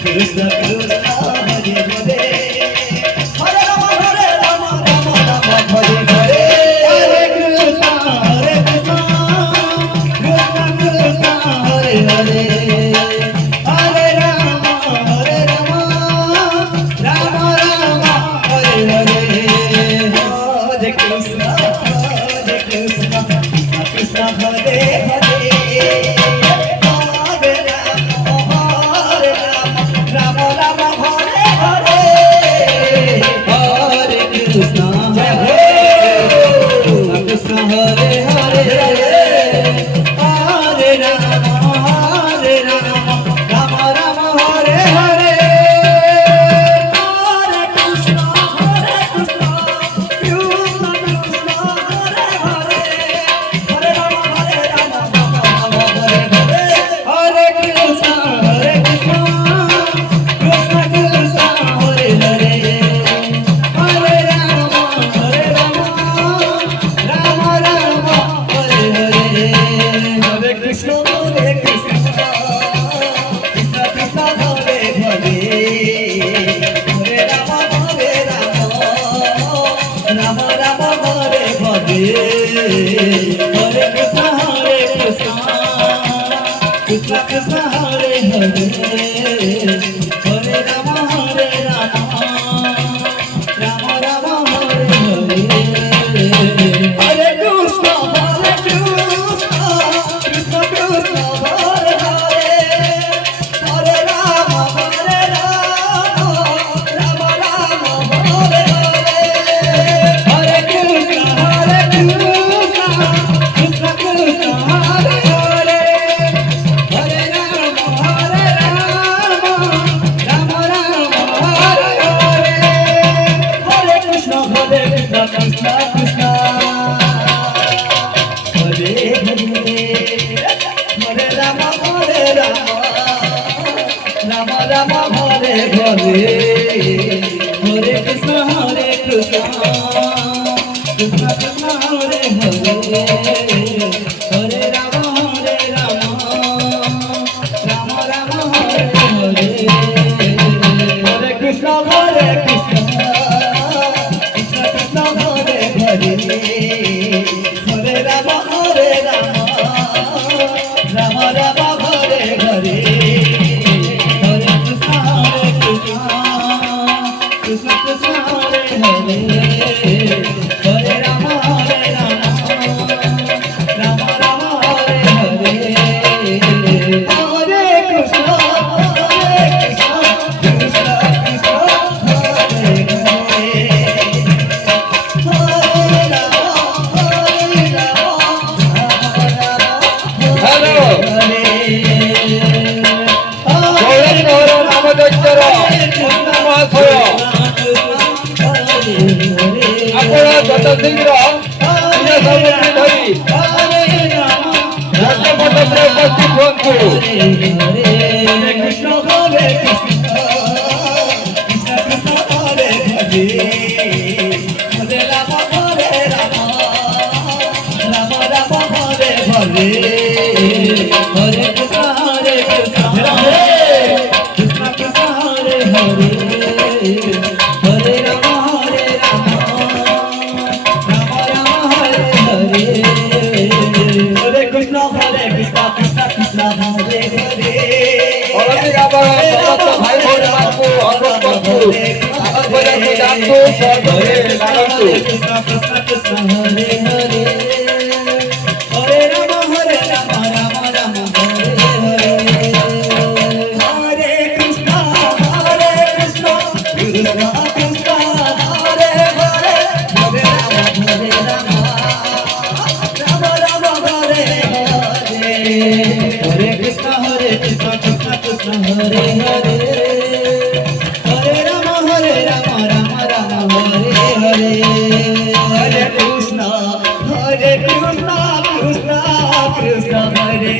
Krishna Krishna Hare Hare Hare Rama Hare Rama Rama Rama Hare Hare Hare Krishna Hare Krishna Krishna Krishna Hare Hare Hare Rama Hare Rama Rama Rama Hare Hare Hare Krishna Hare Krishna Krishna Krishna Hare Hare Hare Rama Hare Rama Rama Rama Hare Hare Hare Krishna Krishna Krishna Hare Hare Hare Rama Hare Rama Rama Rama Hare Hare Hare Krishna Krishna Krishna Hare Hare Hare Rama Hare Rama Rama Rama Hare Hare Hare Krishna Krishna Krishna Hare Hare Hare Rama Hare Rama Rama Rama Hare Hare Hare Krishna Krishna Krishna Hare Hare Hare Rama Hare Rama Rama Rama Hare Hare Hare Krishna Krishna Krishna Hare Hare hello Chowdhury নহর নামদৈত্যর মহাশয় ଆପଣ ଯତ ଶୀଘ୍ର ନିଜ ସାମଗ୍ରୀ ଧରି ଯଜ୍ଞମଣ୍ଡପରେ ଉପସ୍ଥିତ ହୁଅନ୍ତୁ। Hare Krishna Hare Krishna Krishna Krishna Hare Hare Hare Rama Hare Rama Rama Rama Hare Hare Hare Krishna Hare Krishna Krishna Krishna Hare Hare Hare Rama Hare Rama Rama Rama Hare Hare Hare Krishna Krishna Krishna Hare Hare ଅଳତି ରାବଣ ସମସ୍ତ ଭାଇ ଭଉଣୀମାନଙ୍କୁ ଅନୁରୋଧ କରୁଛୁ ଆଗକୁ ଯାଆନ୍ତୁ ସହରରେ ଲାଗନ୍ତୁ। Krishna Krishna Krishna Hare Hare Hare Rama Hare Rama Rama Rama Hare Hare Hare Krishna Krishna Krishna Hare Hare Hare Rama Hare Rama Rama Rama Hare Hare Hare Krishna Krishna Krishna Hare Hare Hare Rama Hare Rama Rama Rama Hare Hare Hare Krishna Krishna Krishna Hare